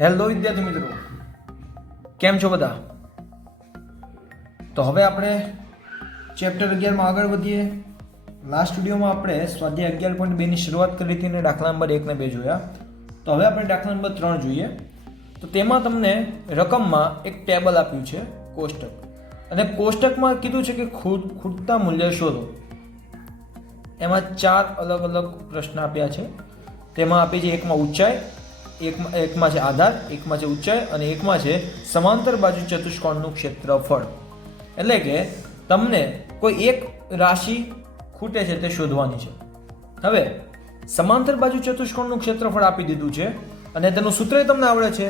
Hello વિદ્યાર્થી મિત્રો, કેમ છો બધા? તો હવે આપણે ચેપ્ટર 11માં આગળ વધીએ. લાસ્ટ વિડીયોમાં આપણે સ્વાધ્યાય 11.2ની શરૂઆત કરી હતી અને દાખલા નંબર 1 ને 2 જોયા. તો હવે આપણે દાખલા નંબર 3 જોઈએ. તો તેમાં તમને રકમમાં એક ટેબલ આપ્યું છે, કોષ્ટક, અને કોષ્ટકમાં કીધું છે કે ખૂટતા મૂલ્ય શોધો. એમાં 4 અલગ અલગ પ્રશ્ન આપ્યા છે. તેમાં આપી છે એકમાં ઊંચાઈ, એકમાં છે આધાર, એકમાં છે ઊંચાઈ અને એકમાં છે સમાંતર બાજુ ચતુષ્કોણનું ક્ષેત્રફળ. એટલે કે તમને કોઈ એક રાશિ ખૂટે છે તે શોધવાની છે. હવે સમાંતર બાજુ ચતુષ્કોણનું ક્ષેત્રફળ આપી દીધું છે અને તેનું સૂત્ર તમને આવડે છે,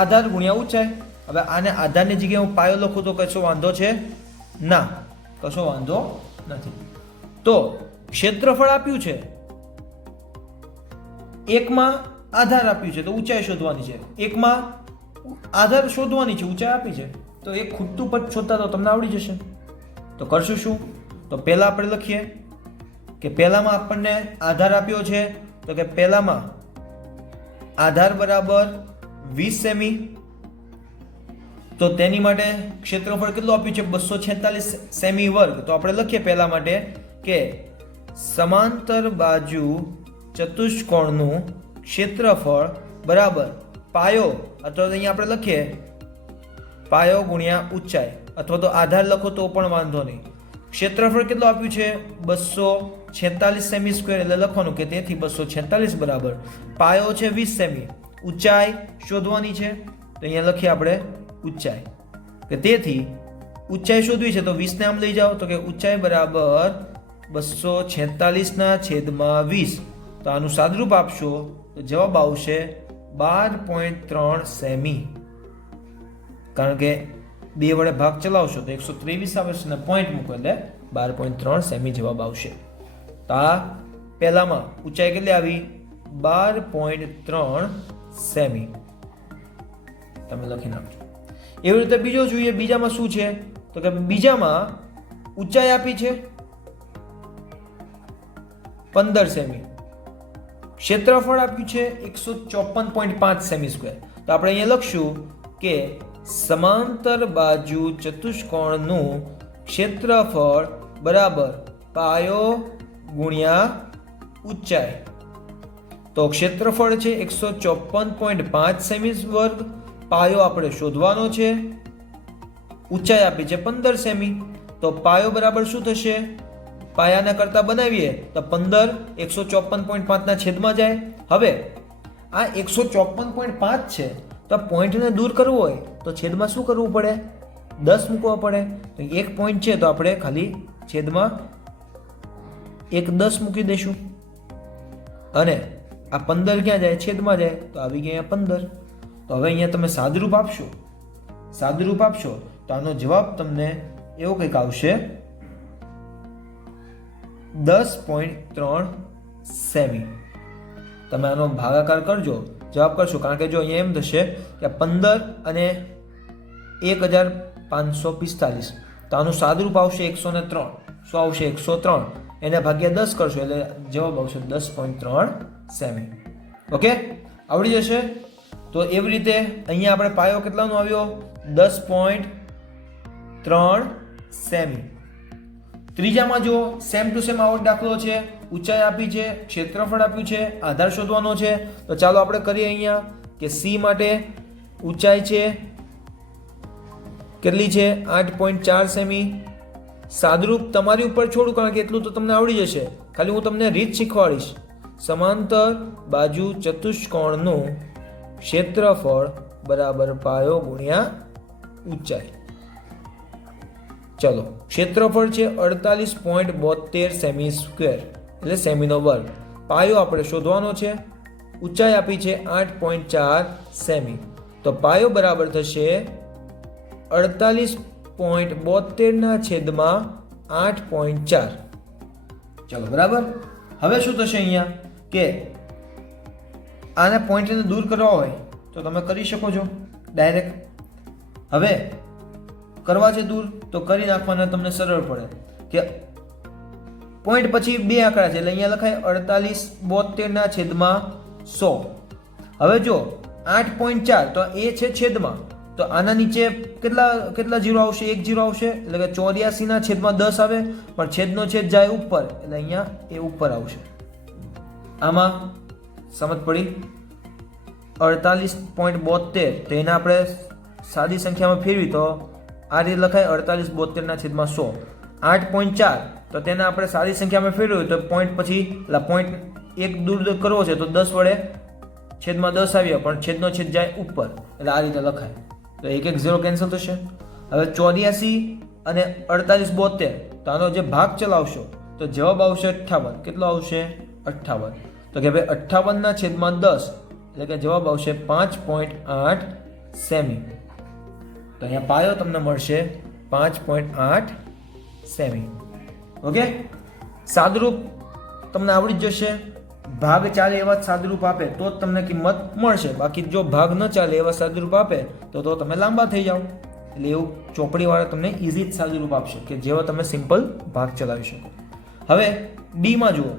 આધાર ગુણ્યા ઊંચાઈ. હવે આને આધારની જગ્યાએ હું પાયો લખું તો કશો વાંધો છે? ના, કશો વાંધો નથી. તો ક્ષેત્રફળ આપ્યું છે, એકમાં આધાર આપ્યું છે તો ઊંચાઈ શોધવાની છે, એકમાં આધાર શોધવાની છે, ઊંચાઈ આપી છે. તો એક ખૂટતું પદ શોધતા તો તમને આવડી જશે. તો કરશું શું? તો પહેલા આપણે લખીએ કે પહેલામાં આપણને આધાર આપ્યો છે, તો કે પહેલામાં આધાર બરાબર 20 સેમી. તો તેની માટે ક્ષેત્રફળ કેટલું આપ્યું છે? 246 સેમી વર્ગ. તો આપણે લખીએ પહેલા માટે કે સમાંતર બાજુ ચતુષ્કોણનું ક્ષેત્રફળ બરાબર પાયો, અથવા તો અહીંયા આપણે લખીએ પાયો ગુણ્યા ઊંચાઈ, અથવા તો આધાર લખો તો પણ વાંધો નહીં. ક્ષેત્રફળ કેટલું આપ્યું છે? 246 સેમી સ્ક્વેર. એટલે લખવાનું કે તેથી 246 બરાબર પાયો છે 20 સેમી, ઊંચાઈ શોધવાની છે. તો અહીંયા લખીએ આપણે ઊંચાઈ, કે તેથી ઊંચાઈ શોધવી છે તો 20 ને આમ લઈ જાઓ, તો કે ઊંચાઈ બરાબર 246/20. તો આનું સાદરૂપ આપશો તો જવાબ આવશે 12.3 સેમી. કારણ કે 2 વડે ભાગ ચલાવશો તો 123 આવશે ને પોઈન્ટ મૂકો એટલે 12.3 સેમી જવાબ આવશે. તો આ પહેલામાં ઊંચાઈ કેટલી આવી? 12.3 સેમી. તમે લખી નાખજો. એવી રીતે બીજો જોઈએ. બીજામાં શું છે? તો કે બીજામાં ઊંચાઈ આપી છે 15 સેમી, ક્ષેત્રફળ આપ્યું છે 154.5 સેમી સ્ક્વેર. તો આપણે અહીંયા લખશું કે સમાંતર બાજુ ચતુષ્કોણનું ક્ષેત્રફળ બરાબર પાયો ગુણ્યા ઊંચાઈ. તો ક્ષેત્રફળ છે 154.5 સેમી વર્ગ, પાયો આપણે શોધવાનો છે, ઊંચાઈ આપી છે 15 સેમી. તો પાયો બરાબર શું થશે? પાયાના કરતા બનાવીએ તો 15 154.5 ના છેદમાં જાય. હવે આ 154.5 છે તો આ પોઈન્ટને દૂર કરવો હોય તો છેદમાં શું કરવું પડે? 10 મૂકવા પડે. તો એક પોઈન્ટ છે તો આપણે ખાલી છેદમાં 10 મૂકી દઈશું અને આ 15 ક્યાં જાય? છેદમાં જાય. તો આવી ગયા 15. તો હવે અહીંયા તમે સાદરૂપ આપશો તો આનો જવાબ તમને એવો કંઈક આવશે 10.3 સેમી. તમે આનો ભાગાકાર કરજો, જવાબ કરશો. કારણ કે જો અહીંયા એમ થશે કે 15 અને 1545, તો આનું સાદરૂપ આવશે 103. શું આવશે? 103. એને ભાગ્યા 10 કરશો એટલે જવાબ આવશે 10.3 સેમી. ઓકે, આવડી જશે. તો એવી રીતે અહીંયા આપણે પાયો કેટલાનો આવ્યો? 10.3 સેમી. ત્રીજામાં જો સેમ ટુ સેમ આવો દાખલો છે, ઊંચાઈ આપી છે, ક્ષેત્રફળ આપ્યું છે, આધાર શોધવાનો છે. તો ચાલો આપણે કરીએ અહીંયા કે સી માટે ઊંચાઈ છે કેટલી છે? 8.4 સેમી. સાદરૂપ તમારી ઉપર છોડું કારણ કે એટલું તો તમને આવડી જશે. ખાલી હું તમને રીત શીખવાડીશ. સમાંતર બાજુ ચતુષ્કોણનું ક્ષેત્રફળ બરાબર પાયો ગુણ્યા ઊંચાઈ. ચલો, ક્ષેત્રફળ છે 48.72 સેમી સ્ક્વેર, એટલે સેમીનો વર્ગ. પાયો આપણે શોધવાનો છે, ઊંચાઈ આપી છે 8.4 સેમી. તો પાયો બરાબર થશે 48.72 ના છેદમાં 8.4. ચલો, બરાબર. હવે શું થશે અહીંયા કે આના પોઈન્ટને દૂર કરવા હોય તો તમે કરી શકો છો ડાયરેક્ટ. હવે કરવા છે દૂર તો કરી નાખવાના, તમને સરળ પડે કે પોઈન્ટ પછી 2 આંકડા છે એટલે અહીંયા લખાય 48.72 ના છેદમાં 100. હવે જો 8.4 તો એ છે છેદમાં, તો આના નીચે કેટલા જીરો આવશે? 1 જીરો આવશે, એટલે કે 84 ના છેદમાં 10 આવે, પણ છેદનો છેદ જાય ઉપર એટલે અહીંયા એ ઉપર આવશે. આમાં સમજ પડી? 48.72 તો એને આપણે સાદી સંખ્યામાં ફેરવી તો આ રીતે લખાય 48 ના છેદમાં 100. 8.4 તો તેને આપણે સાદી સંખ્યામાં ફેરવ્યું તો પોઈન્ટ પછી પોઈન્ટ એક દૂર કરવો છે તો 10 વડે છેદમાં 10 આવ્યા, પણ છેદનો છેદ જાય ઉપર એટલે આ રીતે લખાય. તો 1 1 0 કેન્સલ થશે. હવે 84 અને 48 72 તો આનો જે ભાગ ચલાવશો તો જવાબ આવશે 58. કેટલો આવશે? 58. તો કે ભાઈ 58 ના છેદમાં 10 એટલે કે જવાબ આવશે 5.8 સેમી. તો અહીંયા પાયો તમને મળશે 5.8 સેમી. ઓકે, સાદુરૂપ તમને આવડી જ જશે. ભાગ ચાલે એવા જ સાદુરૂપ આપે તો જ તમને કિંમત મળશે, બાકી જો ભાગ ન ચાલે એવા સાદુરૂપ આપે તો તમે લાંબા થઈ જાઓ. એટલે એવું ચોપડીવાળા તમને ઇઝી જ સાદુરૂપ આપશે કે જેવો તમે સિમ્પલ ભાગ ચલાવી શકો. હવે ડીમાં જુઓ,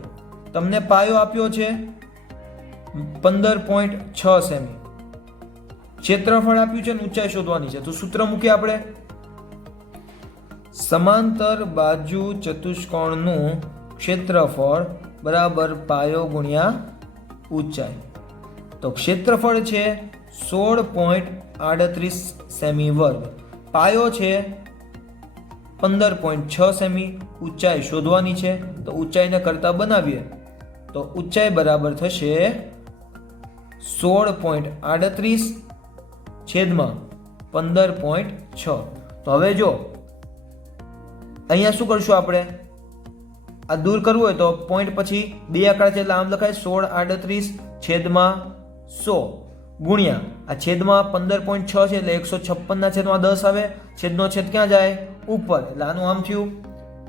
તમને પાયો આપ્યો છે 15.6 સેમી, ક્ષેત્રફળ આપ્યું છે અને ઊંચાઈ શોધવાની છે. તો સૂત્ર મૂકીએ આપણે, સમાંતર બાજુ ચતુષ્કોણનું ક્ષેત્રફળ બરાબર પાયો ગુણ્યા ઊંચાઈ. તો ક્ષેત્રફળ છે 16.38 સેમી વર્ગ, પાયો છે 15.6 સેમી, ઊંચાઈ શોધવાની છે. તો ઊંચાઈને કરતા બનાવીએ તો ઊંચાઈ બરાબર થશે 16.38 છેદમાં 15.6. તો હવે જો અહીંયા શું કરશું આપણે? આ દૂર કરવું હોય તો પોઈન્ટ પછી 2 આંકડા છે એટલે આમ લખાય 16.38 છેદમાં 100 ગુણ્યા આ છેદમાં 15.6 છે એટલે 156 ના છેદમાં 10 આવે, છેદનો છેદ ક્યાં જાય? ઉપર, એટલે આનું આમ થયું.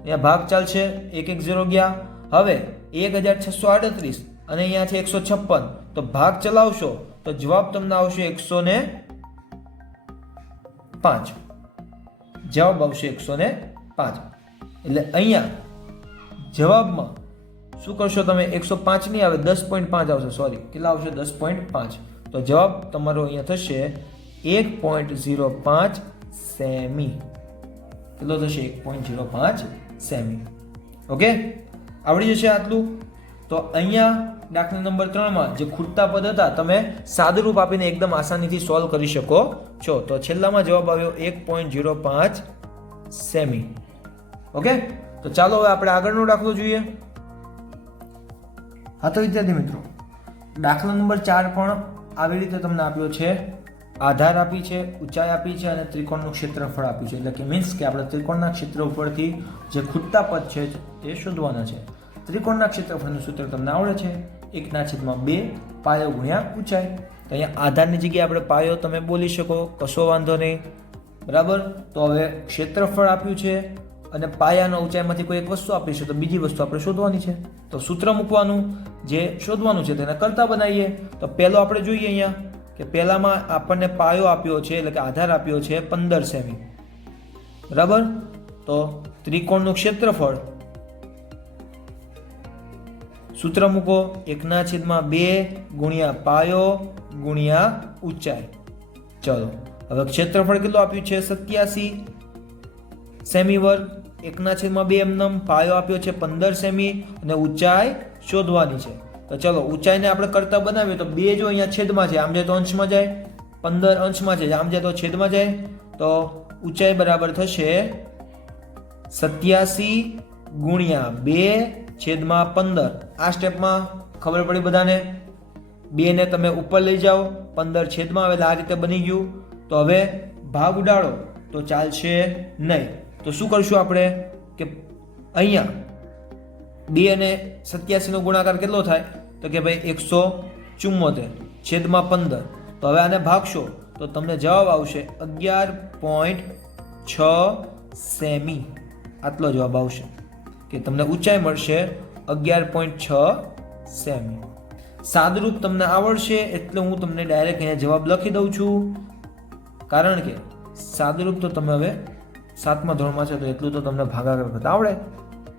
અહીંયા ભાગ ચાલશે, 1 1 0 ગયા. હવે 1638 અને અહીંયા છે 156, તો ભાગ ચલાવશો તો જવાબ તમને આવશે 105. જવાબ આવશે 105. એટલે અહીંયા જવાબમાં શું કરશો તમે? 105 નહીં આવે, 10.5 આવશે. સોરી, કેટલા આવશે? 10.5. તો જવાબ તમારો અહીંયા થશે 1.05 સેમી. કેટલો થશે? 1.05 સેમી. ઓકે, આવડી જશે આટલું. તો અહીંયા દાખલા નંબર 3માં જે ખૂટતા પદ હતા તમે સાદુરૂપ આપીને એકદમ આસાનીથી સોલ્વ કરી શકો છો. તો છેલ્લામાં જવાબ આવ્યો 1.05 સેમી. ઓકે, તો ચાલો હવે આપણે આગળનો દાખલો જોઈએ. હા, તો વિદ્યાર્થી મિત્રો, દાખલા નંબર 4 પણ આવી રીતે તમને આપ્યો છે. આધાર આપી છે, ઊંચાઈ આપી છે અને ત્રિકોણનું ક્ષેત્રફળ આપ્યું છે. એટલે કે મીન્સ કે આપણે ત્રિકોણના ક્ષેત્ર ઉપરથી જે ખૂટતા પદ છે તે શોધવાના છે. ત્રિકોણના ક્ષેત્રફળનું સૂત્ર તમને આવડે છે, 1/2 પાયો ગુણ્યા ઊંચાઈ. તો અહીંયા આધારની જગ્યાએ આપણે પાયો તમે બોલી શકો, કશો વાંધો નહીં. બરાબર. તો હવે ક્ષેત્રફળ આપ્યું છે અને પાયાનો ઊંચાઈમાંથી કોઈ એક વસ્તુ આપી છે તો બીજી વસ્તુ આપણે શોધવાની છે. તો સૂત્ર મૂકવાનું, જે શોધવાનું છે તેને કરતા બનાવીએ. તો પહેલો આપણે જોઈએ અહીંયા કે પહેલામાં આપણને પાયો આપ્યો છે એટલે કે આધાર આપ્યો છે 15 સેમી. બરાબર. તો ત્રિકોણનું ક્ષેત્રફળ, સૂત્ર મૂકો, 1/2 ગુણ્યા પાયો ગુણ્યા ઊંચાઈ. ચલો, હવે ક્ષેત્રફળ કેટલું આપ્યું છે? 87 સેમી વર્ગ. 1/2 એમનેમ, પાયો આપ્યો છે 15 સેમી અને ઊંચાઈ શોધવાની છે. તો ચલો ઊંચાઈને આપણે કરતા બનાવીએ તો 2 જો અહીંયા છેદમાં છે, આમ જાય તો અંશમાં જાય, 15 અંશમાં છે, આમ જાય તો છેદમાં જાય. તો ઊંચાઈ બરાબર થશે 87 ગુણ્યા 2/15. આ સ્ટેપમાં ખબર પડી બધાને? 2 ને તમે ઉપર લઈ જાઓ, 15 છેદમાં આવે, આ રીતે બની ગયું. તો હવે ભાગ ઉડાડો તો ચાલશે નહીં. તો શું કરશું આપણે કે અહીંયા 2 અને 87 નો ગુણાકાર કેટલો થાય? તો કે ભાઈ 174 છેદમાં 15. તો હવે આને ભાગશો તો તમને જવાબ આવશે 11.6 સેમી. આટલો જવાબ આવશે કે તમને ઊંચાઈ મળશે 11.6 સેમી. સાદુરૂપ તમને આવડશે એટલે હું તમને ડાયરેક્ટ અહીંયા જવાબ લખી દઉં છું, કારણ કે સાદુરૂપ તો તમે હવે 7મા ધોરણમાં છે તો એટલું તો તમને ભાગાકાર કરતા આવડે.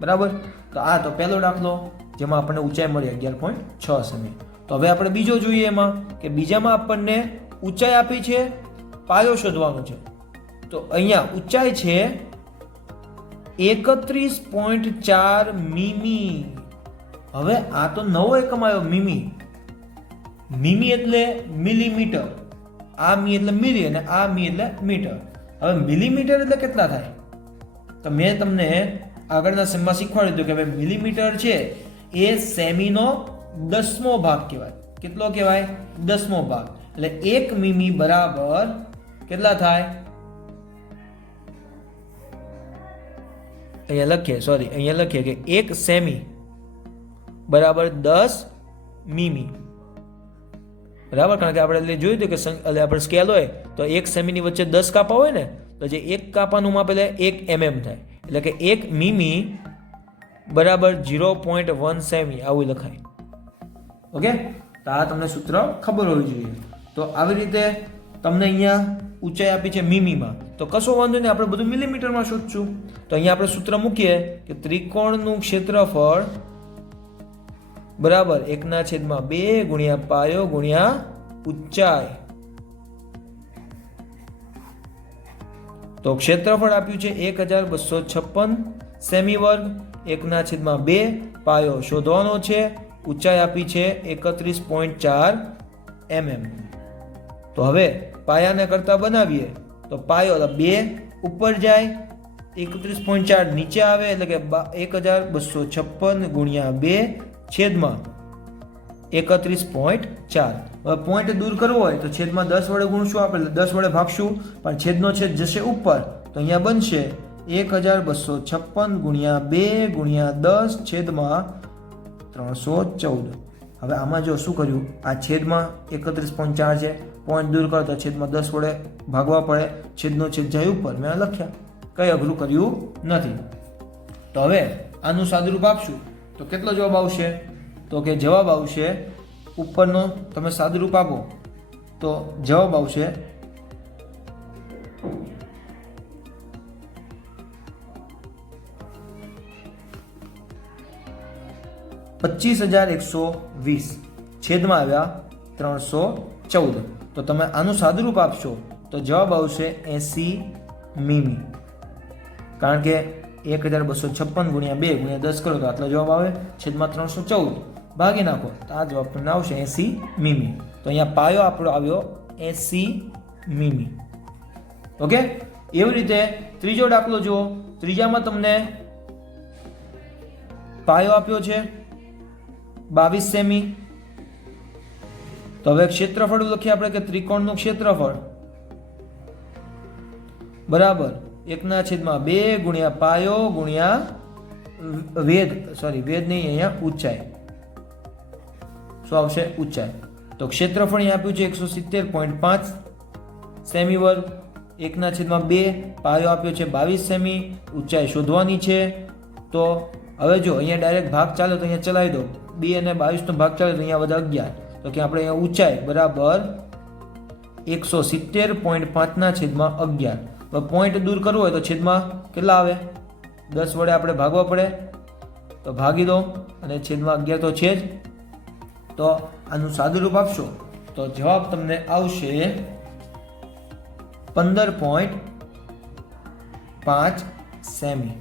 બરાબર. તો આ તો પહેલો દાખલો જેમાં આપણને ઊંચાઈ મળી 11.6 સેમી. તો તો હવે આપણે બીજો જોઈએ એમાં કે બીજામાં આપણને ઊંચાઈ આપી છે, પાયો શોધવાનો છે. તો અહીંયા ઊંચાઈ છે 31.4 મીમી. હવે આ તો નવો એકમ આવ્યો મીમી. મીમી એટલે મિલીમીટર, આ મી એટલે મિલી અને આ મી એટલે મીટર. હવે મિલીમીટર એટલે કેટલા થાય? તો મેં તમને આગળના સેમમાં શીખવાડ્યું હતું કે ભાઈ મિલીમીટર છે એ સેમીનો 10મો ભાગ કહેવાય. કેટલો કહેવાય? 10મો ભાગ. એટલે 1 મીમી બરાબર કેટલા થાય? અહીંયા લખીએ કે 1 સેમી બરાબર 10 મીમી. બરાબર, કારણ કે આપણે જોયું હતું કે આપણે સ્કેલ હોય તો 1 સેમીની વચ્ચે 10 કાપા હોય ને, તો જે 1 કાપાનું માપ એટલે 1 mm થાય. એટલે કે 1 મીમી બરાબર 0.1 સેમી આવું લખાય. ઓકે, તો આ તમને સૂત્ર ખબર હોવી જોઈએ. તો આવી રીતે તમને અહીંયા ઊંચાઈ આપી છે મીમીમાં, તો કશો વાંધો નહીં, આપણે બધું મિલીમીટરમાં શોધશું. તો અહીંયા આપણે સૂત્ર મૂકીએ કે ત્રિકોણનું ક્ષેત્રફળ બરાબર 1/2 ગુણ્યા પાયો ગુણ્યા ઊંચાઈ. તો ક્ષેત્રફળ આપ્યું છે 1256 સેમી વર્ગ, 1/2 પાયો શોધવાનો છે, ઊંચાઈ આપી છે 31.4 mm. તો હવે પાયાને કરતા બનાવીએ તો પાયો 2 ઉપર જાય, 31.4 નીચે આવે, એટલે કે 1256 ગુણ્યા 2 છેદમાં 31.4. હવે પોઈન્ટ દૂર કરવો હોય તો છેદમાં 10 વડે ગુણશું, આપણે 10 વડે ભાગશું, પણ છેદનો છેદ જશે ઉપર, તો અહીંયા બનશે 1256 ગુણ્યા 2 ગુણ્યા 10 છેદમાં 314. હવે આમાં જો શું કર્યું, આ છેદમાં 31.4 છે, પોઈન્ટ દૂર કરો તો છેદમાં 10 વડે ભાગવા પડે, છેદનો છેદ જાય ઉપર, મેં લખ્યા, કંઈ અઘરું કર્યું નથી. તો હવે આનું સાદુરૂપ આપશું તો કેટલો જવાબ આવશે? તો કે જવાબ આવશે, ઉપરનો તમે સાદુરૂપ આપો તો જવાબ આવશે 25,120 છેદમાં આવ્યા 314. તો તમે આનું સાદુરૂપ આપશો તો જવાબ આવશે 80 મીમી. કારણ કે 1256 ગુણ્યા 2 ગુણ્યા 10 કરો તો આટલો જવાબ આવે, છેદમાં 314 ભાગી નાખો તો આ જવાબ તમને આવશે 80 મીમી. તો અહીંયા પાયો આપણો આવ્યો 80 મીમી. ઓકે, એવી રીતે ત્રીજો દાખલો જુઓ. ત્રીજામાં તમને પાયો આપ્યો છે 22 સેમી. તો હવે ક્ષેત્રફળ લખીએ આપણે કે ત્રિકોણનું ક્ષેત્રફળ બરાબર 1/2 ગુણ્યા પાયો ગુણ્યા વેદ નહીં, અહીંયા ઊંચાઈ. શું આવશે? ઊંચાઈ. તો ક્ષેત્રફળ અહીંયા આપ્યું છે 170.5 સેમી વર્ગ, 1/2 પાયો આપ્યો છે 22 સેમી, ઊંચાઈ શોધવાની છે. તો હવે જો અહીંયા ડાયરેક્ટ ભાગ ચાલે તો અહીંયા ચલાવી દો, 2 અને 22 નો ભાગ ચાલે તો અહીંયા વધે 11. તો કે આપણે અહીંયા ઊંચાઈ બરાબર 170.5/11. પોઈન્ટ દૂર કરવો હોય તો છેદમાં કેટલા આવે? 10 વડે આપણે ભાગવા પડે, તો ભાગી દો, અને છેદમાં 11 તો છે જ. તો આનું સાદુરૂપ આપશો તો જવાબ તમને આવશે 15.5 સેમી.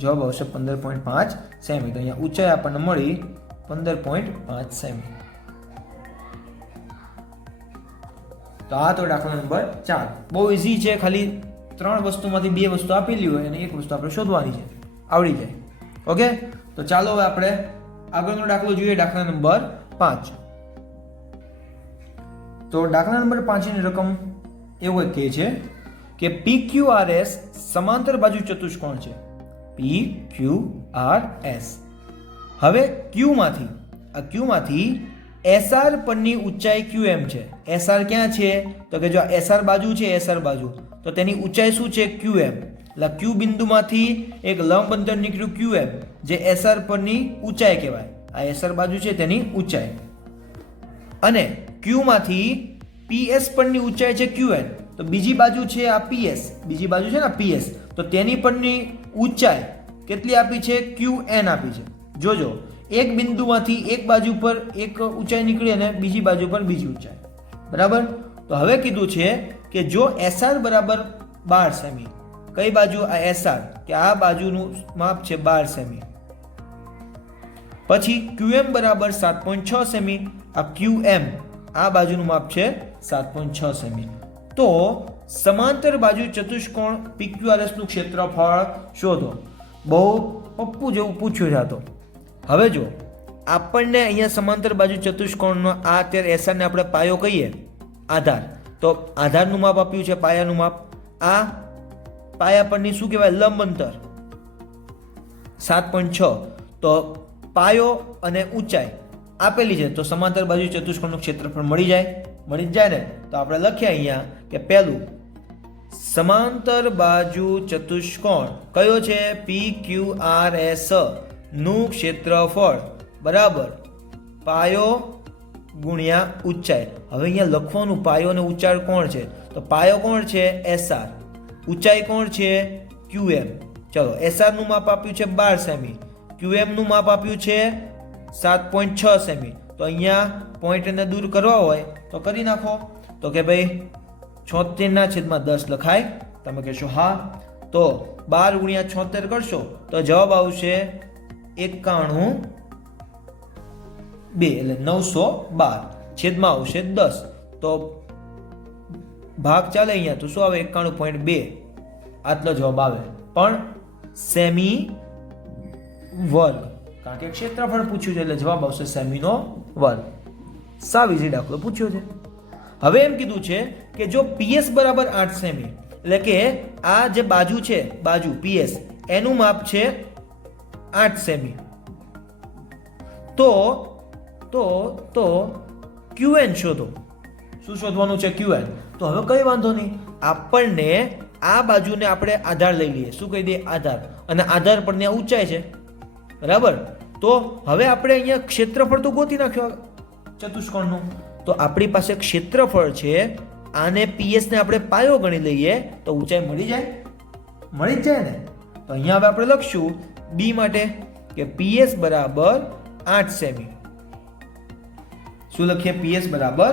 જવાબ આવશે 15.5 સેમી. તો અહીંયા ઊંચાઈ આપણને મળી 15.5 સેમી. તો આ તો દાખલા નંબર 4. બહુ ઇઝી છે, ખાલી 3 વસ્તુમાંથી 2 વસ્તુ આપેલી હોય અને 1 વસ્તુ આપણે શોધવાની છે, આવડી જાય. ઓકે, તો ચાલો હવે આપણે આગળનો દાખલો જોઈએ, દાખલા નંબર 5. તો દાખલા નંબર 5 ની રકમ એવું કહે છે કે PQRS સમાંતર બાજુ ચતુષ્કોણ છે. PQRS. હવે Q માંથી SR પરની ઊંચાઈ QM છે. SR ક્યાં છે? તો કે જો SR બાજુ છે, SR બાજુ, તો તેની ઊંચાઈ શું છે? QM. એટલે Q બિંદુમાંથી એક લંબ અંતર નીકળ્યું QM, જે SR પરની ઊંચાઈ કહેવાય. આ SR બાજુ છે તેની ઊંચાઈ. અને Q માંથી PS પરની ઊંચાઈ છે QN. તો બીજી બાજુ છે આ PS, બીજી બાજુ છે ને PS, તો તેની પરની ઊંચાઈ કેટલી આપી છે? QN આપી છે. જોજો, એક બિંદુમાંથી એક બાજુ પર એક ઊંચાઈ નીકળી અને બીજી બાજુ પર બીજી ઊંચાઈ, બરાબર. તો હવે કીધું છે કે જો SR બરાબર 12 સેમી, કઈ બાજુ આ SR કે આ બાજુનું માપ છે 12 સેમી, પછી QM બરાબર 7.6 સેમી, આ QM આ બાજુનું માપ છે 7.6 સેમી. તો સમાંતર બાજુ ચતુષ્કોણ PQRS નું ક્ષેત્રફળ શોધો. બહુ પપ્પુ જેવું પૂછ્યું છે. તો હવે જો આપણને અહીંયા સમાંતર બાજુ ચતુષ્કોણનો આ અત્યારે SR ને આપણે પાયો કહીએ, આધાર, તો આધારનું માપ આપ્યું છે, પાયાનું માપ, આ પાયા પરની શું કહેવાય, લંબ અંતર 7.6. તો પાયો અને ઊંચાઈ આપેલી છે, તો સમાંતર બાજુ ચતુષ્કોણનું ક્ષેત્રફળ મળી જાય ને. તો આપણે લખીએ અહીંયા કે પહેલું સમાંતર બાજુ ચતુષ્કોણ કયો છે, PQRS નું ક્ષેત્રફળ બરાબર પાયો ગુણ્યા ઊંચાઈ. હવે અહીંયા લખવાનું પાયો અને ઊંચાઈ કોણ છે, તો પાયો કોણ છે SR, ઊંચાઈ કોણ છે QM. ચલો, SR નું માપ આપ્યું છે 12 સેમી, QM નું માપ આપ્યું છે 7.6 સેમી. તો અહીંયા પોઈન્ટને દૂર કરવા હોય તો કરી નાખો. તો કે ભાઈ 76/10 લખાય. તમે કહેશો હા. તો 12 ગુણ્યા 76 કરશો તો જવાબ આવશે 91/2 એટલે 912 છેદમાં આવશે 10. તો ભાગ ચાલે અહીંયા તો શું આવે 91.2 આટલો જવાબ આવે. પણ સેમી વર્ગ, કારણ કે ક્ષેત્રફળ પૂછ્યું છે એટલે જવાબ આવશે સેમીનો વર્ગ. સાવ ઇઝી દાખલો પૂછ્યો છે. હવે એમ કીધું છે કે જો PS બરાબર 8 સેમી, એટલે કે આ જે બાજુ છે, બાજુ PS એનું માપ છે 8 સેમી, તો QN શોધો. શું શોધવાનું છે? QN. તો હવે કઈ વાંધો નહીં, આપણને આ બાજુને આપણે આધાર લઈ લઈએ. શું કહી દઈએ? આધાર. અને આધાર પર ત્યાં ઊંચાઈ છે, બરાબર. તો હવે આપણે અહીંયા ક્ષેત્રફળ તો ગોતી નાખ્યો ચતુષ્કોણનું. તો આપણી પાસે ક્ષેત્રફળ છે, આને PS ને આપણે પાયો ગણી લઈએ તો ઊંચાઈ મળી જ જાય ને. તો અહીંયા હવે આપણે લખશું B માટે કે PS બરાબર 8 સેમી. શું લખીએ? PS બરાબર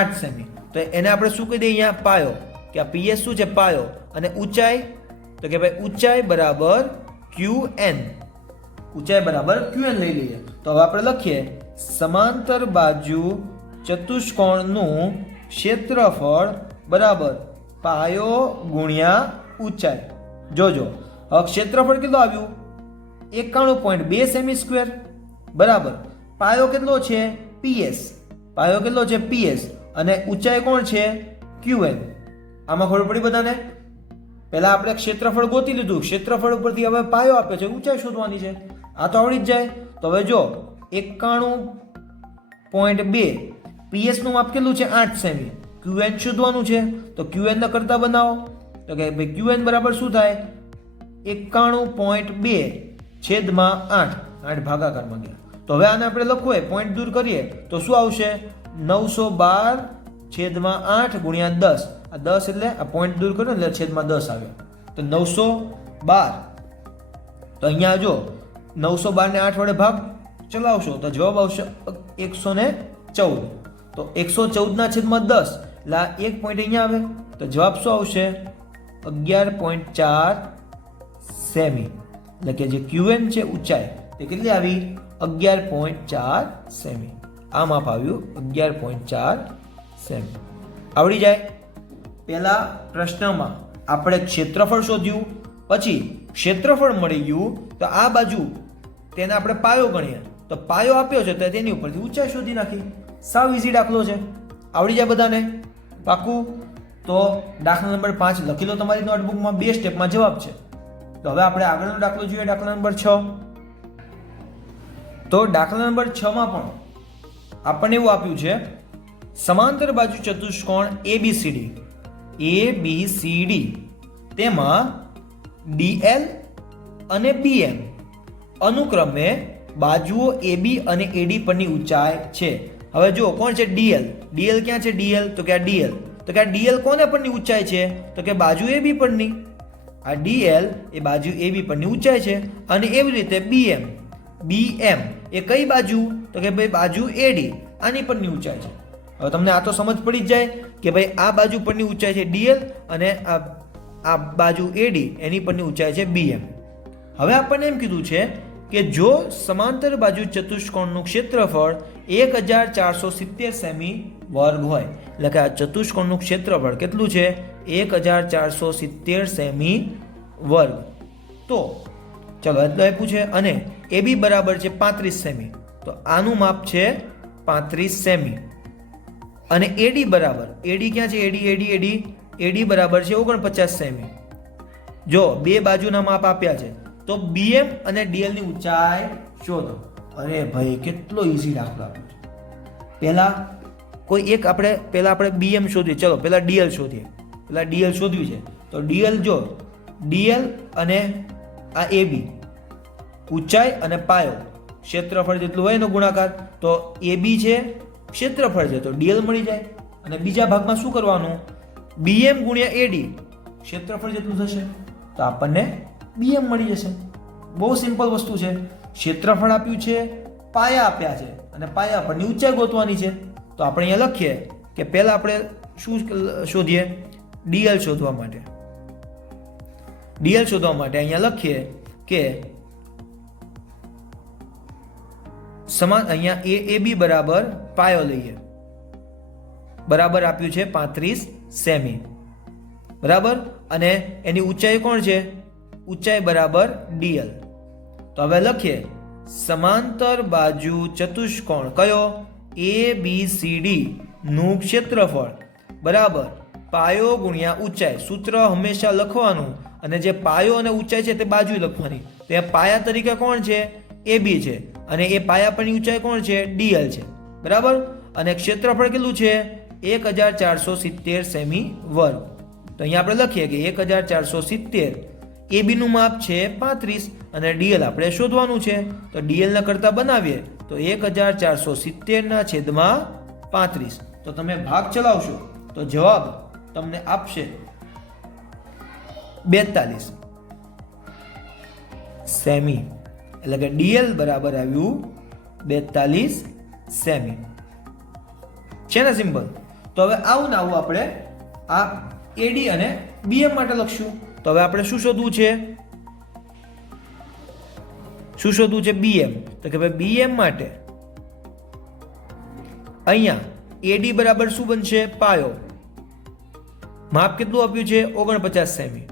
8 સેમી. તો એને આપણે શું કહી દઈએ અહીંયા? પાયો. કે આ PS શું છે? પાયો. અને ઊંચાઈ, તો કે ભાઈ ઊંચાઈ બરાબર QN. ઊંચાઈ બરાબર QN લઈ લઈએ. તો હવે આપણે લખીએ સમાંતર બાજુ ચતુષ્કોણનું ક્ષેત્રફળ બરાબર પાયો ગુણ્યા ઊંચાઈ. જોજો હવે ક્ષેત્રફળ કેટલું આવ્યું? 91.2 સેમી સ્ક્વેર બરાબર. પાયો કેટલો છે? PS. પાયો કેટલો છે? PS. અને ઊંચાઈ કોણ છે? QN. આમાં ખબર પડી બધાને? પહેલા આપણે ક્ષેત્રફળ ગોતી લીધું, ક્ષેત્રફળ ઉપરથી હવે પાયો આપ્યો છે, ઊંચાઈ શોધવાની છે. આ તો આવડી જ જાય. તો હવે જો 91.2 PS નું માપ કેટલું છે? 8 સેમી. QN શોધવાનું છે, તો QN ને કરતા બનાવો. તો કે ભાઈ QN બરાબર શું થાય? 91.2 છેદમાં 8 ભાગાકારમાં ગયા. તો હવે આને આપણે લખવું હોય, પોઈન્ટ દૂર કરીએ તો શું આવશે? 912 છેદમાં 8 ગુણ્યા 10. આ 10 એટલે આ પોઈન્ટ દૂર કર્યો એટલે છેદમાં 10 આવ્યો. તો 912. તો અહીંયા જો 912 ને 8 વડે ભાગ ચલાવશો તો જવાબ આવશે 114. તો 114 ના છેદમાં 10 એટલે આ એક પોઈન્ટ અહીંયા આવે તો જવાબ શું આવશે? 11.4 સેમી. એટલે કે જે QN છે ઊંચાઈ તે કેટલી આવી? 11.4 સેમી. આ માપ આવ્યું 11.4 સેમી. આવડી જાય. પહેલા પ્રશ્નમાં આપણે ક્ષેત્રફળ શોધ્યું, પછી ક્ષેત્રફળ મળી ગયું તો આ બાજુ તેને આપણે પાયો ગણીએ, તો પાયો આપ્યો છે તો તેની ઉપરથી ઊંચાઈ શોધી નાખી. સાવ ઇઝી દાખલો છે. આવડી જાય બધાને? પાકું? તો દાખલા નંબર 5 લખી લો તમારી નોટબુકમાં. 2 સ્ટેપમાં જવાબ છે. તો હવે આપણે આગળનો દાખલો જોઈએ, દાખલા નંબર 6. તો દાખલા નંબર 6 માં પણ આપણને એવું આપ્યું છે સમાંતર બાજુ ચતુષ્કોણ ABCD તેમાં DL અને BM અનુક્રમે બાજુઓ AB અને AD પરની ઊંચાઈ છે. હવે જો કોણ છે? DL. DL ક્યાં છે? DL તો કે આ DL. તો કે આ DL કોને પરની ઊંચાઈ છે? તો કે બાજુ AB પરની. આ DL એ બાજુ AB પરની ઊંચાઈ છે. અને એવી રીતે BM. BM એ કઈ બાજુ? તો કે ભાઈ બાજુ AD, આની પરની ઊંચાઈ છે. હવે તમને આ તો સમજ પડી જ જાય કે ભાઈ આ બાજુ પરની ઊંચાઈ છે DL અને આ બાજુ AD એની પરની ઊંચાઈ છે BM. હવે આપણને એમ કીધું છે કે જો સમાંતર બાજુ ચતુષ્કોણનું ક્ષેત્રફળ 1470 સેમી વર્ગ હોય, એટલે કે આ ચતુષ્કોણનું ક્ષેત્રફળ કેટલું છે? 1470 સેમી વર્ગ. તો ચલો એટલે આપ્યું છે અને AB બરાબર છે 35 સેમી, તો આનું માપ છે 35 સેમી. અને AD બરાબર, AD ક્યાં છે? AD બરાબર છે 49 સેમી. જો બે બાજુના માપ આપ્યા છે તો BM અને DL ની ઊંચાઈ શોધો. અરે ભાઈ કેટલો ઈઝી દાખલો આપ્યો છે. પહેલા આપણે BM શોધીએ. ચલો પહેલા DL શોધીએ. પહેલા DL શોધ્યું છે તો DL જો DL અને આ AB ઊંચાઈ અને પાયો ક્ષેત્રફળ જેટલું હોય એનો ગુણાકાર, તો AB છે ક્ષેત્રફળ છે તો DL મળી જાય. અને બીજા ભાગમાં શું કરવાનું? BM ગુણ્યા AD ક્ષેત્રફળ જેટલું થશે તો આપણને BM મળી જશે. બહુ સિમ્પલ વસ્તુ છે. ક્ષેત્રફળ આપ્યું છે, પાયા આપ્યા છે અને પાયા પરની ઊંચાઈ ગોતવાની છે. તો આપણે અહીંયા લખીએ કે પહેલા આપણે શું શોધીએ? DL શોધવા માટે અહીંયા લખીએ કે સમાન અહીંયા AB બરાબર પાયો લઈએ, બરાબર આપ્યું છે 35 સેમી, બરાબર. અને એની ઊંચાઈ કોણ છે? ઊંચાઈ બરાબર DL. તો હવે લખીએ સમાંતર બાજુ ચતુષ્કોણ કયો? ABCD નું ક્ષેત્રફળ બરાબર પાયો ગુણ્યા ઊંચાઈ. સૂત્ર હંમેશા લખવાનું અને જે પાયો અને ઊંચાઈ છે તે બાજુ લખવાની. તો પાયા તરીકે કોણ છે? AB છે અને એ પાયા પરની ઊંચાઈ કોણ છે? DL છે, બરાબર. અને ક્ષેત્રફળ કેટલું છે? 1470 સેમી વર્ગ. તો અહીંયા આપણે લખીએ કે 1470, AB નું માપ છે 35 અને DL આપણે શોધવાનું છે. તો DL ના કરતા બનાવીએ તો 1470 ના છેદમાં 35. તો તમે ભાગ ચલાવશો તો જવાબ તમને આપશે 42 સેમી. એટલે કે DL બરાબર આવ્યું 42 સેમી. છે ને સિમ્પલ? તો હવે આવું ને આવું આપણે આ AD અને BM માટે લખશું. તો હવે આપણે શું શોધવું છે? BM. તો કે ભાઈ BM માટે અહીંયા AD બરાબર શું બનશે? પાયો. માપ કેટલું આપ્યું છે? 49 સેમી.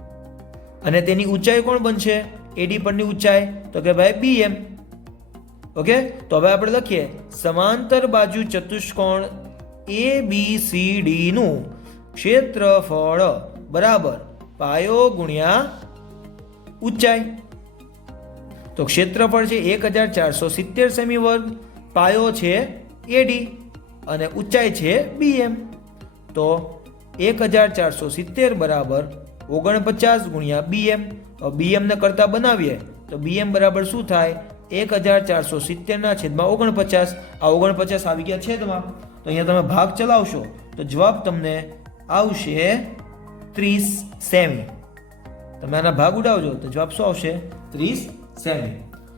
અને તેની ઊંચાઈ કોણ બનશે? AD પરની ઊંચાઈ. તો કે ભાઈ BM. ઓકે. તો હવે આપણે લખીએ સમાંતર બાજુ ચતુષ્કોણ ABCD નું ક્ષેત્રફળ બરાબર પાયો ગુણ્યા ઊંચાઈ. તો ક્ષેત્રફળ છે 1470 સેમી વર્ગ, પાયો છે AD અને ઊંચાઈ છે BM. તો 1470 બરાબર 49 ગુણ્યા BM. BM ને કરતા બનાવીએ તો BM બરાબર શું થાય? 1470 ના છેદમાં 49. આ 49 આવી ગયા છેદમાં. તો અહીંયા તમે ભાગ ચલાવશો તો જવાબ તમને આવશે 30 સેમી. તમે આના ભાગ ઉડાવજો તો જવાબ શું આવશે? 30 સેમી.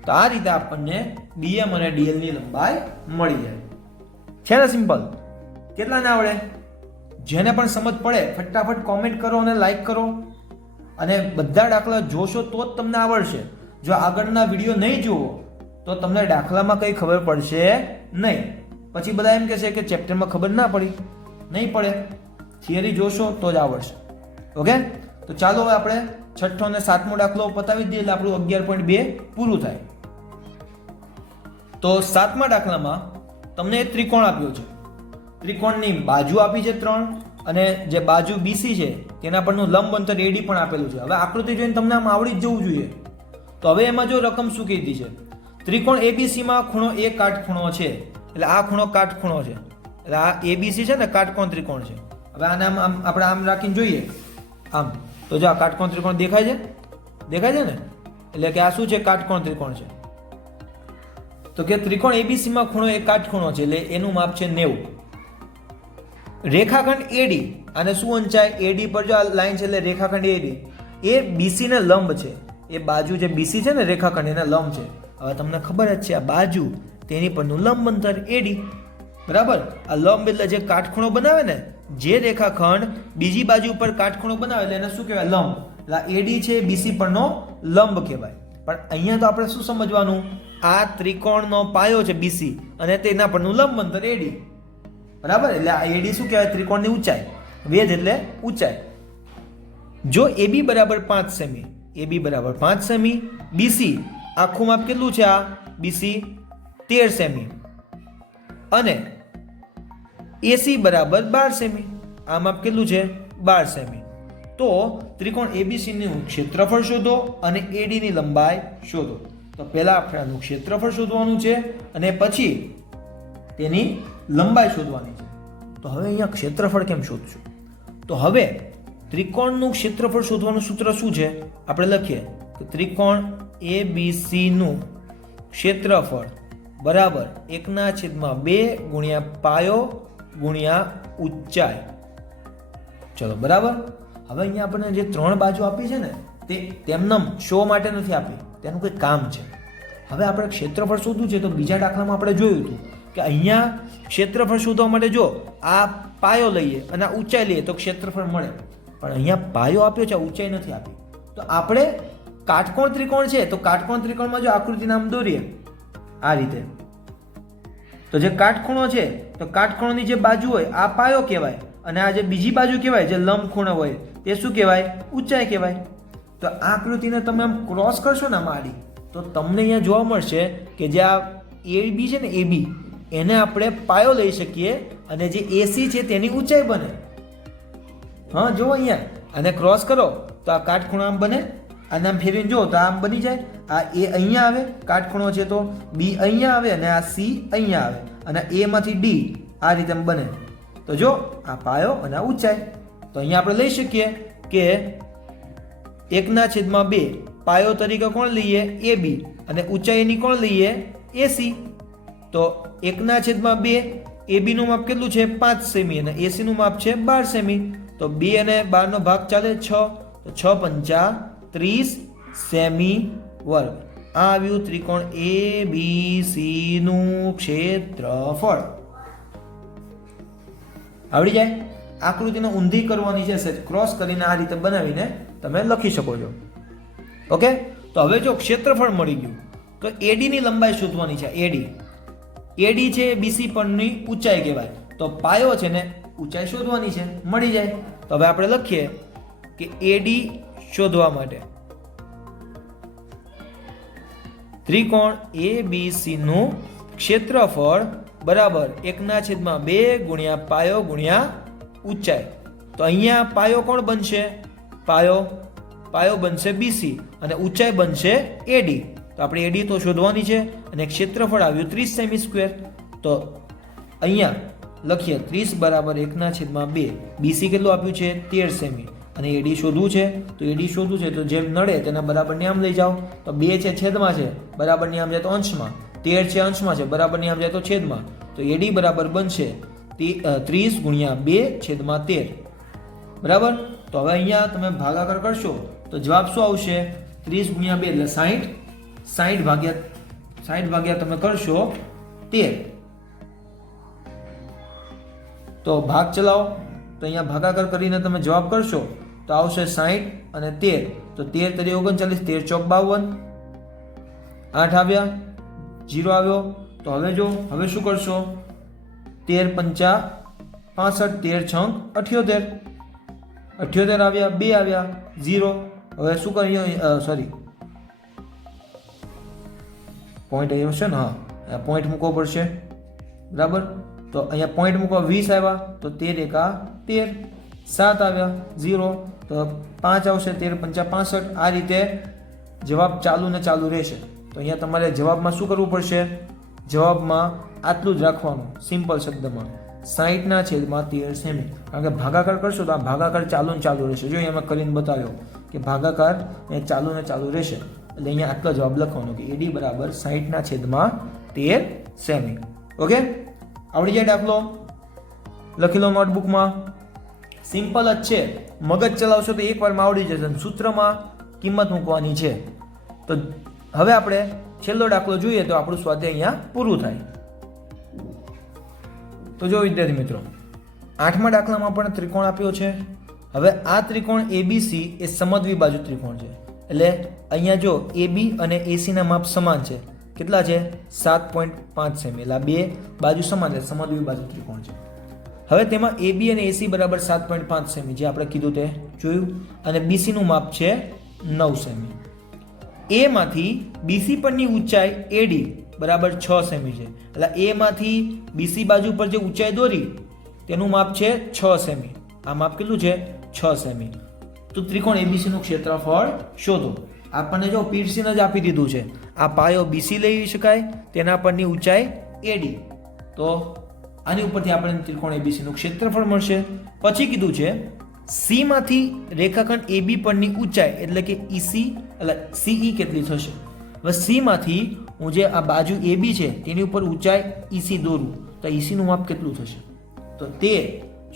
તો આ રીતે આપણને BM અને DL ની લંબાઈ મળી જાય. છે ને સિમ્પલ? કેટલાને આવડે? જેને પણ સમજ પડે ફટાફટ કોમેન્ટ કરો અને લાઈક કરો. અને બધા દાખલા જોશો તો જ તમને આવડશે. જો આગળના વિડીયો નહીં જુઓ તો તમને દાખલામાં કંઈ ખબર પડશે નહીં. પછી બધા એમ કહેશે કે ચેપ્ટરમાં ખબર ના પડી. નહીં પડે. થિયરી જોશો તો જ આવડશે. ઓકે. તો ચાલો હવે આપણે છઠ્ઠો અને સાતમો દાખલો પતાવી દઈએ એટલે આપણું 11.2 પૂરું થાય. તો સાતમા દાખલામાં તમને એક ત્રિકોણ આપ્યો છે. ત્રિકોણની બાજુ આપી છે 3 અને જે બાજુ BC છે તેના પરનું લંબ અંતર AD પણ આપેલું છે. હવે આકૃતિ જોઈને તમને આમ આવડી જ જવું જોઈએ. તો હવે એમાં જો રકમ શું કીધી છે? ત્રિકોણ ABC માં ખૂણો A કાટખૂણો છે. એટલે આ ખૂણો કાટખૂણો છે. એટલે આ ABC છે ને કાટકોણ ત્રિકોણ છે. હવે આને આમ આપણે આમ રાખીને જોઈએ આમ તો જો આ કાટકોણ ત્રિકોણ દેખાય છે? દેખાય છે ને? એટલે કે આ શું છે? કાટકોણ ત્રિકોણ છે. તો કે ત્રિકોણ ABC માં ખૂણો એક કાટખૂણો છે એટલે એનું માપ છે 90. રેખાખંડ AD અને શું વંચાય? AD પર જો આ લાઈન છે એટલે રેખાખંડ AD એ BC ને લંબ છે. એ બાજુ જે BC છે ને રેખાખંડ એને લંબ છે. હવે તમને ખબર જ છે આ બાજુ તેની પરનું લંબ અંતર એડી, બરાબર. આ લંબ એટલે જે કાટખૂણો બનાવે ને, જે રેખાખંડ બીજી બાજુ પર કાટખૂણો બનાવે એટલે એને શું કહેવાય? લંબ. એટલે એડી છે બીસી પરનો લંબ કહેવાય. પણ અહીંયા તો આપણે શું સમજવાનું? આ ત્રિકોણનો પાયો છે બીસી અને તેના પરનું લંબ અંતર એડી, બરાબર. એટલે આ એડી શું કહેવાય? ત્રિકોણની ઊંચાઈ. વેધ એટલે ઊંચાઈ. જો એબી બરાબર 5 સેમી, એબી બરાબર 5 સેમી, બીસી આખું માપ કેટલું છે? આ બીસી 13 સેમી અને એસી બરાબર 12 સેમી, આ માપ કેટલું છે? 12 સેમી. તો ત્રિકોણ એબીસીનું ક્ષેત્રફળ શોધો અને એડીની લંબાઈ શોધો. તો પહેલા આપણે આનું ક્ષેત્રફળ શોધવાનું છે અને પછી તેની લંબાઈ શોધવાની છે. તો હવે અહીંયા ક્ષેત્રફળ કેમ શોધશું? તો હવે ત્રિકોણનું ક્ષેત્રફળ શોધવાનું સૂત્ર શું છે? આપણે લખીએ કે ત્રિકોણ એબીસીનું ક્ષેત્રફળ બરાબર 1/2 ગુણ્યા પાયો ગુણ્યા ઊંચાઈ. ચલો, બરાબર. હવે અહીંયા આપણને જે 3 બાજુ આપી છે ને તે તેમનમ શો માટે નથી આપી, તેનું કંઈ કામ છે. હવે આપણે ક્ષેત્રફળ શોધવું છે તો બીજા દાખલામાં આપણે જોયું હતું કે અહીંયા ક્ષેત્રફળ શોધવા માટે જો આ પાયો લઈએ અને આ ઊંચાઈ લઈએ તો ક્ષેત્રફળ મળે, પણ અહીંયા પાયો આપ્યો છે, ઊંચાઈ નથી આપી. તો આપણે કાટકોણ ત્રિકોણ છે તો કાટકોણ ત્રિકોણમાં જો આકૃતિ નામ દોરીએ આ રીતે, તો જે કાટખૂણો છે તો કાટખૂણોની જે બાજુ હોય આ પાયો કહેવાય અને આ જે બીજી બાજુ કહેવાય જે લંબખૂણો હોય તે શું કહેવાય? ઊંચાઈ કહેવાય. તો આ આકૃતિને તમે આમ ક્રોસ કરશો ને આડી તો તમને અહીંયા જોવા મળશે કે જે આ એબી છે ને, એબી એને આપણે પાયો લઈ શકીએ અને જે એસી છે તેની ઊંચાઈ બને. હા, જો અહીંયા આને ક્રોસ કરો તો આ કાટખૂણો આમ બને, આને આમ ફેરવીને જો તો આમ બની જાય. આ એ અહીંયા આવે કાટખૂણો છે તો બી અહીંયા આવે અને આ સી અહીંયા આવે અને એ માંથી ડી આ રીતે બને. તો જો આ પાયો અને આ ઊંચાઈ. તો અહીંયા આપણે લઈ શકીએ કે 1/2 પાયો તરીકે કોણ લઈએ? એબી અને ઊંચાઈની કોણ લઈએ? એસી. તો 1/2 એબી નું માપ કેટલું છે? 5 સેમી અને એસી નું માપ છે 12 સેમી. તો 2 અને 12 નો ભાગ ચાલે 6, તો 6 પંચા 30 સેમી વર્ગ. આ આવ્યું ત્રિકોણ એબીસી નું ક્ષેત્રફળ. આવડી જાય? આકૃતિને ઊંધી કરવાની છે, ક્રોસ કરીને આ રીતે બનાવીને તમે લખી શકો છો. ઓકે, તો હવે જો ક્ષેત્રફળ મળી ગયું તો એડી ની લંબાઈ શોધવાની છે. એડી છે બીસી પરની ઊંચાઈ કહેવાય. તો પાયો છે ને ઊંચાઈ શોધવાની છે, મળી જાય. તો હવે આપણે લખીએ કે એડી શોધવા માટે ત્રિકોણ એબીસી નું ક્ષેત્રફળ બરાબર 1/2 ગુણ્યા પાયો ગુણ્યા ઊંચાઈ. તો અહીંયા પાયો કોણ બનશે? પાયો બનશે બીસી અને ઊંચાઈ બનશે એડી. તો આપણે એડી તો શોધવાની છે અને ક્ષેત્રફળ આવ્યું 30 સેમી સ્ક્વેર. તો અહીંયા લખીએ 30 બરાબર 1/2. બીસી કેટલું આપ્યું છે? 13 સેમી અને એડી શોધવું છે. તો એડી શોધવું છે તો જેમ નડે તેના બરાબરની આમ લઈ જાઓ. તો 2 છે છેદમાં છે, બરાબરની આમ જાય તો અંશમાં. 13 છે અંશમાં છે, બરાબરની આમ જાય તો છેદમાં. તો એડી બરાબર બનશે 30 ગુણ્યા 2/13. બરાબર. તો હવે અહીંયા તમે ભાગાકાર કરશો તો જવાબ શું આવશે? 30 ગુણ્યા 2 એટલે 60. 60 ભાગ્યા તમે કરશો 13. તો ભાગ ચલાવો તો અહીંયા ભાગાકાર કરીને તમે જવાબ કરશો તો આવશે 60 અને 13. તો 13 તરી 39, 13 ચોક 52, 8 આવ્યા, 0 આવ્યો. તો હવે જો હવે શું કરશો? 13 પંચા 65, 13 છંગ 78, 78 આવ્યા, 2 આવ્યા, 0. હવે શું કરીએ? સોરી, પોઈન્ટ આવ્યો છે ને? હા, પોઈન્ટ મૂકવો પડશે. બરાબર. તો અહીંયા પોઈન્ટ મૂકવા 20 આવ્યા તો 13 એકા 13, 7 આવ્યા, 0. તો 5 આવશે, 13 પંચા 65. આ રીતે જવાબ ચાલુ ને ચાલુ રહેશે. તો અહીંયા તમારે જવાબમાં શું કરવું પડશે? જવાબમાં આટલું જ રાખવાનું, સિમ્પલ શબ્દમાં 60/13 સેમી. કારણ કે ભાગાકાર કરશો તો આ ભાગાકાર ચાલુ ને ચાલુ રહેશે. જો એમાં કરીને બતાવ્યો કે ભાગાકાર ચાલુ ને ચાલુ રહેશે. એટલે અહીંયા આટલો જવાબ લખવાનો કે એડી બરાબર 60/13 સેમી. ઓકે, આવડી જાય દાખલો? લખી લો નોટબુકમાં. સિમ્પલ જ છે, મગજ ચલાવશો તો એકવારમાં આવડી જશે. સૂત્રમાં કિંમત મૂકવાની છે. તો હવે આપણે છેલ્લો દાખલો જોઈએ તો આપણું સ્વાધ્યાય અહીંયા પૂરું થાય. તો જો વિદ્યાર્થી મિત્રો, 8મા દાખલામાં પણ ત્રિકોણ આપ્યો છે. હવે આ ત્રિકોણ એબીસી એ સમદ્વિબાજુ ત્રિકોણ છે. એટલે અહીંયા જો એબી અને એસીના માપ સમાન છે. કેટલા છે? 7.5 સેમી. એટલે આ બે બાજુ સમાન છે, સમદ્વિબાજુ ત્રિકોણ છે. હવે તેમાં એબી અને એસી બરાબર 7.5 સેમી, જે આપણે કીધું તે જોયું. અને બીસીનું માપ છે 9 સેમી. એ માંથી બીસી પરની ઊંચાઈ એડી બરાબર 6 સેમી છે. એટલે એ માંથી બીસી બાજુ પર જે ઊંચાઈ દોરી તેનું માપ છે 6 સેમી. આ માપ કેટલું છે? 6 સેમી. તો ત્રિકોણ એબીસી નું ક્ષેત્રફળ શોધો. આપણને જો પીરસીને જ આપી દીધું છે. આ પાયો બીસી લઈ શકાય, તેના પરની ઊંચાઈ એડી. તો આની ઉપરથી આપણને ત્રિકોણ એબીસી નું ક્ષેત્રફળ મળશે. પછી કીધું છે સી માંથી રેખાખંડ એબી પરની ઊંચાઈ એટલે કે ઈસી એટલે સીઈ કેટલી થશે. હવે સી માંથી હું જે આ બાજુ એબી છે તેની ઉપર ઊંચાઈ ઈસી દોરું તો ઈસી નું માપ કેટલું થશે? તો તે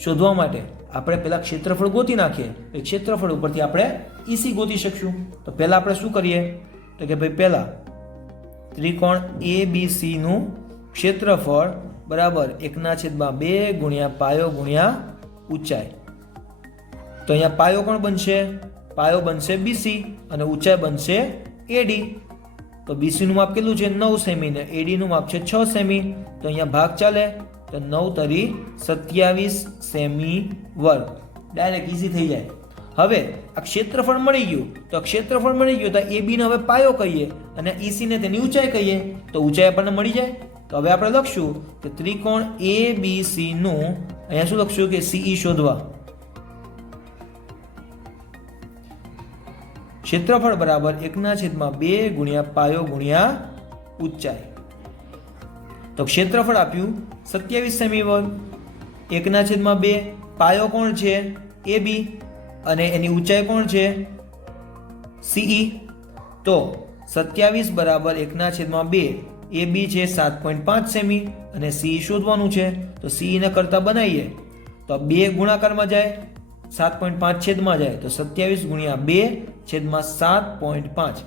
શોધવા માટે આપણે પહેલા ક્ષેત્રફળ ગોતી નાખીએ. એ ક્ષેત્રફળ ઉપરથી આપણે ઈસી ગોતી શકશું. તો પહેલા આપણે શું કરીએ? તો કે ભાઈ પહેલા ત્રિકોણ એબીસી નું ક્ષેત્રફળ બરાબર 1/2 ગુણ્યા પાયો ગુણ્યા ઊંચાઈ. તો અહીંયા પાયો કોણ બનશે? પાયો બનશે બીસી અને ઊંચાઈ બનશે એડી. તો બીસી નું માપ કેટલું છે? 9 સેમી ને એડી નું માપ છે 6 સેમી. તો અહીંયા ભાગ ચાલે તો 9 તરી 27 સેમી વર્ગ. ડાયરેક્ટ ઈઝી થઈ જાય. હવે આ ક્ષેત્રફળ મળી ગયું. તો ક્ષેત્રફળ મળી ગયું તો એબી ને હવે પાયો કહીએ અને ઈસી ને તેની ઊંચાઈ કહીએ. તો ઊંચાઈ આપણને મળી જાય. તો હવે આપણે લખશું કે ત્રિકોણ એબીસી નું અહીંયા શું લખશું કે સીઈ શોધવા. ક્ષેત્રફળ બરાબર 1/2 ગુણ્યા પાયો ગુણ્યા ઊંચાઈ. તો ક્ષેત્રફળ આપ્યું 27 સેમી વર્ગ. 1/2 પાયો કોણ છે? એબી અને એની ઊંચાઈ કોણ છે? સીઈ. તો 27 બરાબર 1/2 એબી છે 7.5 સેમી અને સીઈ શોધવાનું છે. તો સીઈ ને કરતા બનાવીએ તો 2 ગુણાકારમાં જાય, 7.5 છેદમાં જાય તો 27 ગુણ્યા 2 છેદમાં 7.5.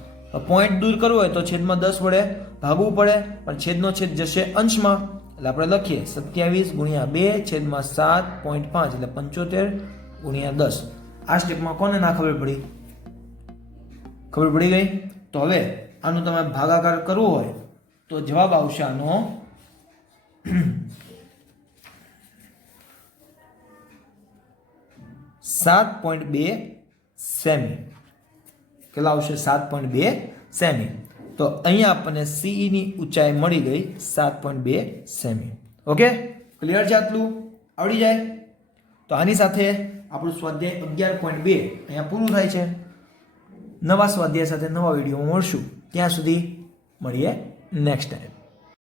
પોઈન્ટ દૂર કરવો હોય તો છેદમાં 10 વડે ભાગવું પડે, પણ છેદનો છેદ જશે અંશમાં. એટલે આપણે લખીએ 27 ગુણ્યા 2 છેદમાં 7.5 એટલે 75 ગુણ્યા 10. આ સ્ટેપમાં કોને ના ખબર પડી? ખબર પડી ગઈ. તો હવે આનું તમે ભાગાકાર કરવો હોય તો જવાબ આવશે આનો 7.2 સેમી. કેટલા આવશે? 7.2 સેમી. તો અહીંયા આપણને સીઈ ની ઊંચાઈ મળી ગઈ 7.2 સેમી. ઓકે, ક્લિયર છે? આટલું આવડી જાય. તો આની સાથે આપણું સ્વાધ્યાય 11.2 અહીંયા પૂરું થાય છે. નવા સ્વાધ્યાય સાથે નવા વિડીયોમાં મળશું. ત્યાં સુધી મળીએ નેક્સ્ટ ટાઈમ.